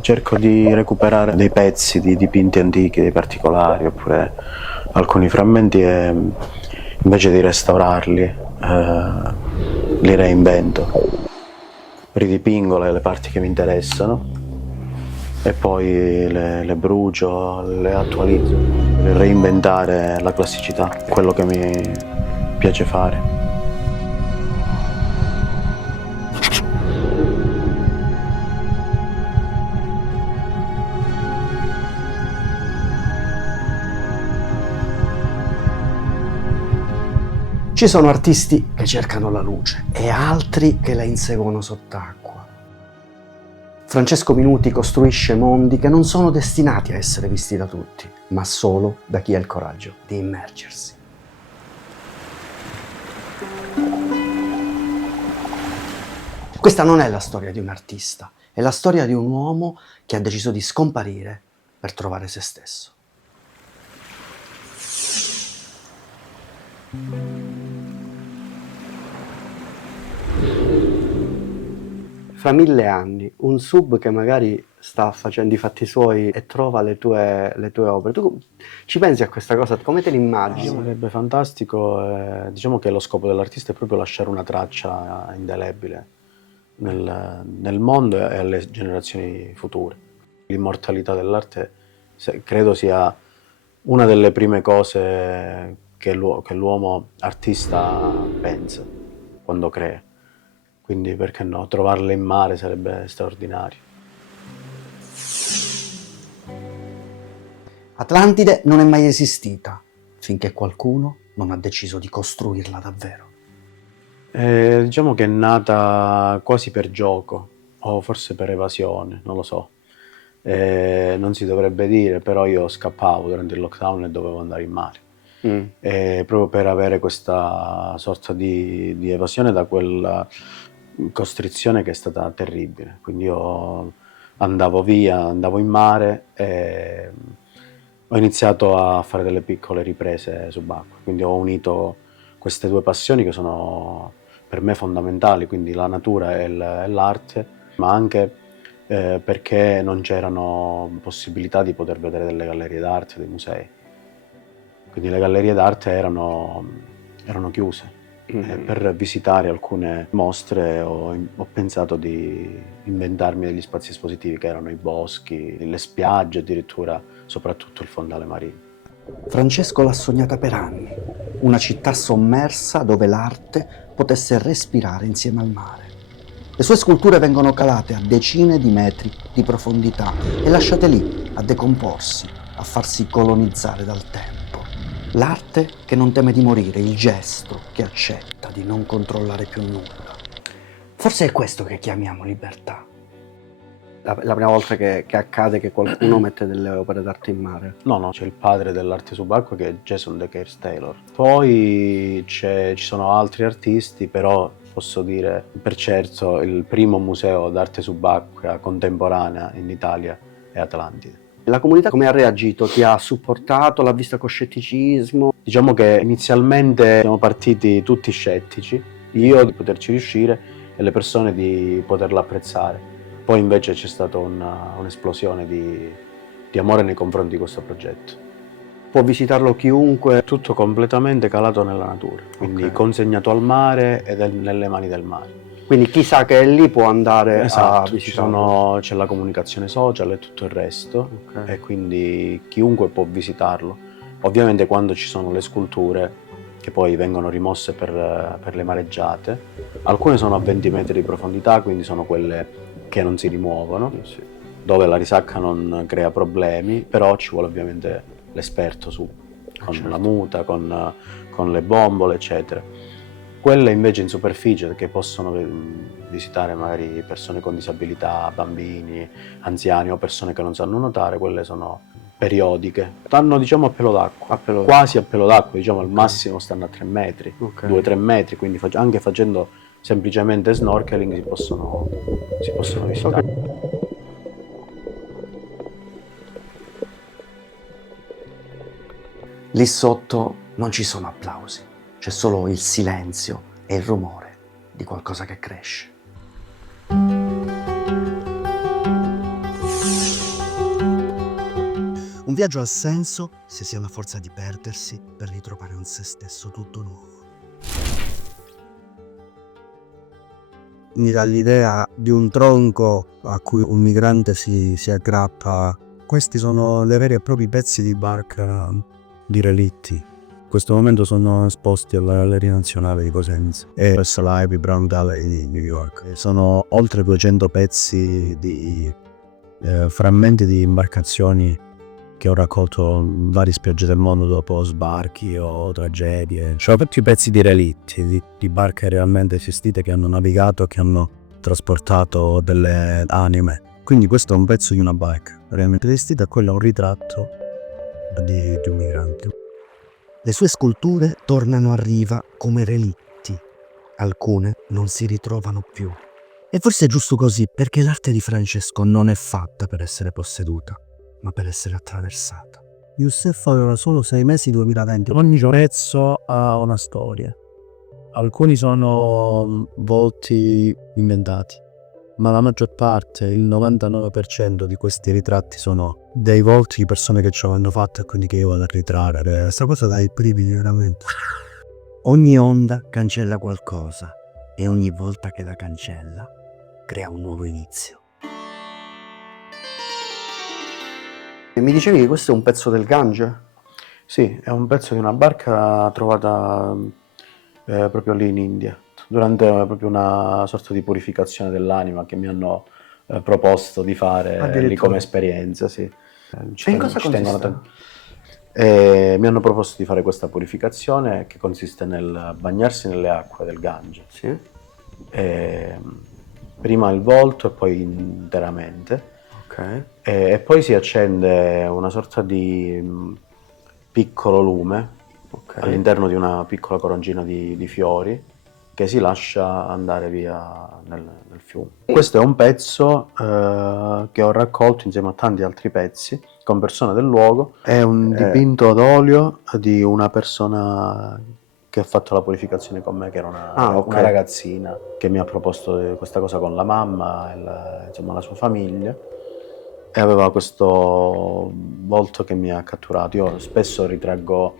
Cerco di recuperare dei pezzi di dipinti antichi, dei particolari, oppure alcuni frammenti e invece di restaurarli li reinvento. Ridipingo le parti che mi interessano e poi le brucio, le attualizzo per reinventare la classicità, quello che mi piace fare. Ci sono artisti che cercano la luce e altri che la inseguono sott'acqua. Francesco Minuti costruisce mondi che non sono destinati a essere visti da tutti, ma solo da chi ha il coraggio di immergersi. Questa non è la storia di un artista, è la storia di un uomo che ha deciso di scomparire per trovare se stesso. Fra 1000 anni, un sub che magari sta facendo i fatti suoi e trova le tue opere, tu ci pensi a questa cosa? Come te l'immagini? Sarebbe fantastico, diciamo che lo scopo dell'artista è proprio lasciare una traccia indelebile nel mondo e alle generazioni future. L'immortalità dell'arte credo sia una delle prime cose che l'uomo artista pensa quando crea. Quindi perché no, trovarle in mare sarebbe straordinario. Atlantide non è mai esistita finché qualcuno non ha deciso di costruirla davvero. Diciamo che è nata quasi per gioco, o forse per evasione, non lo so. Non si dovrebbe dire, però io scappavo durante il lockdown e dovevo andare in mare. Proprio per avere questa sorta di evasione da quella costrizione che è stata terribile. Quindi io andavo via, andavo in mare e ho iniziato a fare delle piccole riprese subacquea. Quindi ho unito queste due passioni che sono per me fondamentali, quindi la natura e l'arte, ma anche perché non c'erano possibilità di poter vedere delle gallerie d'arte, dei musei. Quindi le gallerie d'arte erano chiuse. Per visitare alcune mostre ho pensato di inventarmi degli spazi espositivi che erano i boschi, le spiagge, addirittura soprattutto il fondale marino. Francesco l'ha sognata per anni, una città sommersa dove l'arte potesse respirare insieme al mare. Le sue sculture vengono calate a decine di metri di profondità e lasciate lì a decomporsi, a farsi colonizzare dal tempo. L'arte che non teme di morire, il gesto che accetta di non controllare più nulla. Forse è questo che chiamiamo libertà. La prima volta che accade che qualcuno mette delle opere d'arte in mare. No, c'è il padre dell'arte subacquea che è Jason De Caires Taylor. Poi ci sono altri artisti, però posso dire per certo il primo museo d'arte subacquea contemporanea in Italia è Atlantide. La comunità come ha reagito? Ti ha supportato? L'ha vista con scetticismo? Diciamo che inizialmente siamo partiti tutti scettici, io di poterci riuscire e le persone di poterla apprezzare. Poi invece c'è stata un'esplosione di amore nei confronti di questo progetto. Può visitarlo chiunque? Tutto completamente calato nella natura, quindi consegnato al mare ed è nelle mani del mare. Quindi chi sa che è lì può andare a visitarlo? C'è la comunicazione social e tutto il resto, e quindi chiunque può visitarlo. Ovviamente quando ci sono le sculture, che poi vengono rimosse per le mareggiate, alcune sono a 20 metri di profondità, quindi sono quelle che non si rimuovono, dove la risacca non crea problemi, però ci vuole ovviamente l'esperto con la muta, con le bombole, eccetera. Quelle invece in superficie, che possono visitare magari persone con disabilità, bambini, anziani o persone che non sanno nuotare, quelle sono periodiche. Stanno diciamo a pelo d'acqua, quasi a pelo d'acqua, diciamo al massimo stanno a 3 metri, 2-3 metri, quindi anche facendo semplicemente snorkeling si possono visitare. Lì sotto non ci sono applausi, c'è solo il silenzio e il rumore di qualcosa che cresce. Un viaggio ha senso se si ha la forza di perdersi per ritrovare un se stesso tutto nuovo. Mi dà l'idea di un tronco a cui un migrante si aggrappa. Questi sono dei veri e propri pezzi di barca di relitti. In questo momento sono esposti alla Galleria Nazionale di Cosenza e presso la Ivy Brown Gallery di New York. Sono oltre 200 pezzi di frammenti di imbarcazioni che ho raccolto in varie spiagge del mondo dopo sbarchi o tragedie. Sono tutti pezzi di relitti, di barche realmente esistite che hanno navigato, che hanno trasportato delle anime. Quindi questo è un pezzo di una barca realmente esistita, quello è un ritratto di un migrante. Le sue sculture tornano a riva come relitti. Alcune non si ritrovano più. E forse è giusto così, perché l'arte di Francesco non è fatta per essere posseduta, ma per essere attraversata. Youssef aveva solo 6 mesi 2020. Ogni pezzo ha una storia. Alcuni sono volti inventati, ma la maggior parte, il 99% di questi ritratti sono dei volti di persone che ci hanno fatto e quindi che io vado a ritrarre. Questa cosa dà i brividi veramente. Ogni onda cancella qualcosa e ogni volta che la cancella crea un nuovo inizio. Mi dicevi che questo è un pezzo del Gange? Sì, è un pezzo di una barca trovata proprio lì in India, durante proprio una sorta di purificazione dell'anima che mi hanno proposto di fare lì come esperienza, sì. E in cosa consiste? Mi hanno proposto di fare questa purificazione che consiste nel bagnarsi nelle acque del Gange. Sì. Prima il volto e poi interamente. Ok. E poi si accende una sorta di piccolo lume all'interno di una piccola coroncina di fiori che si lascia andare via nel fiume. Questo è un pezzo che ho raccolto insieme a tanti altri pezzi con persone del luogo. È un dipinto ad olio di una persona che ha fatto la purificazione con me, che era una ragazzina che mi ha proposto questa cosa con la mamma e insomma, la sua famiglia. E aveva questo volto che mi ha catturato. Io spesso ritraggo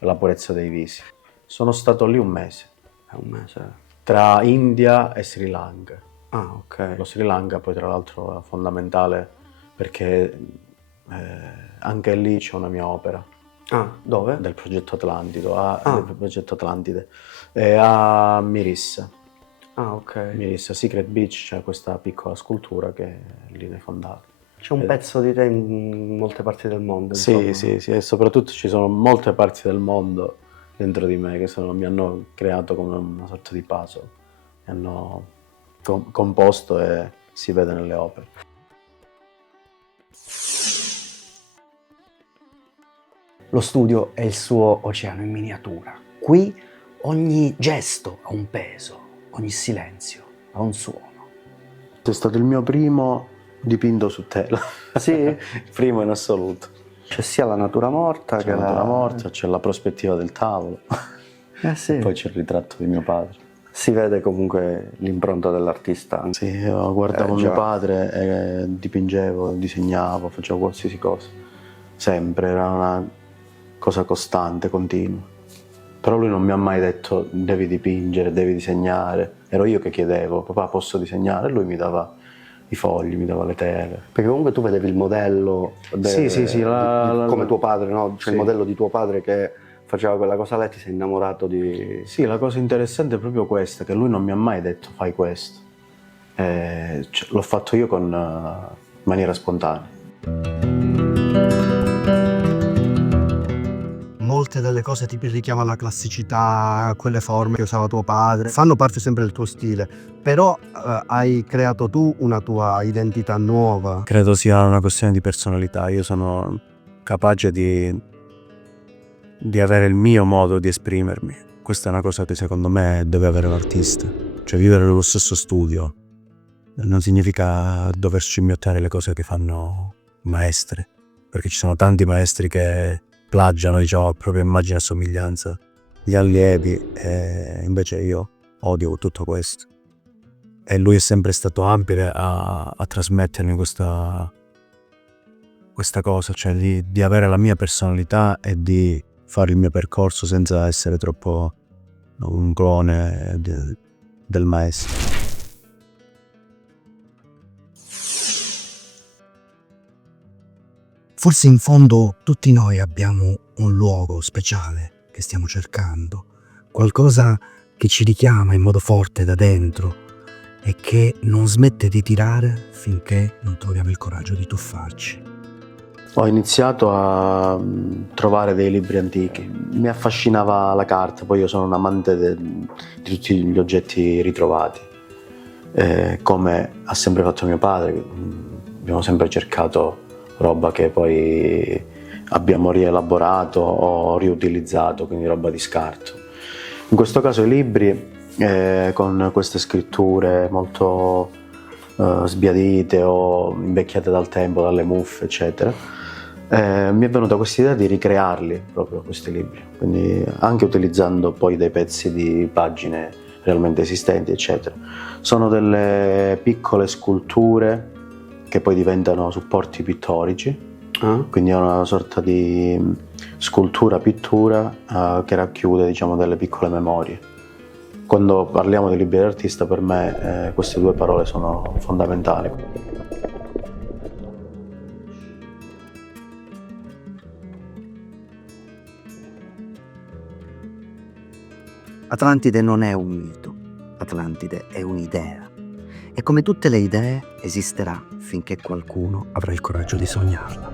la purezza dei visi. Sono stato lì un mese. È un mese. Tra India e Sri Lanka. Ah, ok. Lo Sri Lanka poi tra l'altro è fondamentale perché anche lì c'è una mia opera. Ah, dove? Del progetto Atlantido, del progetto Atlantide, a Mirissa. Ah, ok. Mirissa, Secret Beach, c'è questa piccola scultura che è lì nei fondali. C'è un pezzo di te in molte parti del mondo. Sì, sì, sì, e soprattutto ci sono molte parti del mondo dentro di me che mi hanno creato come una sorta di puzzle, mi hanno composto e si vede nelle opere. Lo studio è il suo oceano in miniatura. Qui ogni gesto ha un peso, ogni silenzio ha un suono. È stato il mio primo dipinto su tela. Sì? Il primo in assoluto. C'è sia la natura morta C'è la natura morta, c'è la prospettiva del tavolo. Sì. E poi c'è il ritratto di mio padre. Si vede comunque l'impronta dell'artista. Sì, io guardavo mio padre e dipingevo, disegnavo, facevo qualsiasi cosa. Sempre, era una cosa costante, continua. Però lui non mi ha mai detto devi dipingere, devi disegnare. Ero io che chiedevo, papà posso disegnare? E lui mi dava i fogli, mi dava le tele. Perché comunque tu vedevi il modello come tuo padre, no? Cioè il modello di tuo padre che faceva quella cosa là e ti sei innamorato di... Sì, la cosa interessante è proprio questa, che lui non mi ha mai detto fai questo. L'ho fatto io in maniera spontanea. Molte delle cose ti richiamano alla classicità, quelle forme che usava tuo padre, fanno parte sempre del tuo stile, però hai creato tu una tua identità nuova. Credo sia una questione di personalità, io sono capace di avere il mio modo di esprimermi. Questa è una cosa che secondo me deve avere un artista, cioè vivere nello stesso studio non significa dover scimmiottare le cose che fanno maestri, perché ci sono tanti maestri che plagiano, diciamo, a propria immagine e somiglianza gli allievi, e invece io odio tutto questo. E lui è sempre stato abile a trasmettermi questa cosa, cioè di avere la mia personalità e di fare il mio percorso senza essere troppo un clone del maestro. Forse in fondo tutti noi abbiamo un luogo speciale che stiamo cercando, qualcosa che ci richiama in modo forte da dentro e che non smette di tirare finché non troviamo il coraggio di tuffarci. Ho iniziato a trovare dei libri antichi, mi affascinava la carta, poi io sono un amante di tutti gli oggetti ritrovati, come ha sempre fatto mio padre. Abbiamo sempre cercato roba che poi abbiamo rielaborato o riutilizzato, quindi roba di scarto. In questo caso i libri con queste scritture molto sbiadite o invecchiate dal tempo, dalle muffe, eccetera, mi è venuta questa idea di ricrearli proprio questi libri, quindi anche utilizzando poi dei pezzi di pagine realmente esistenti, eccetera. Sono delle piccole sculture che poi diventano supporti pittorici, quindi è una sorta di scultura-pittura che racchiude, diciamo, delle piccole memorie. Quando parliamo di libri d'artista, per me queste due parole sono fondamentali. Atlantide non è un mito, Atlantide è un'idea. E come tutte le idee esisterà finché qualcuno avrà il coraggio di sognarla.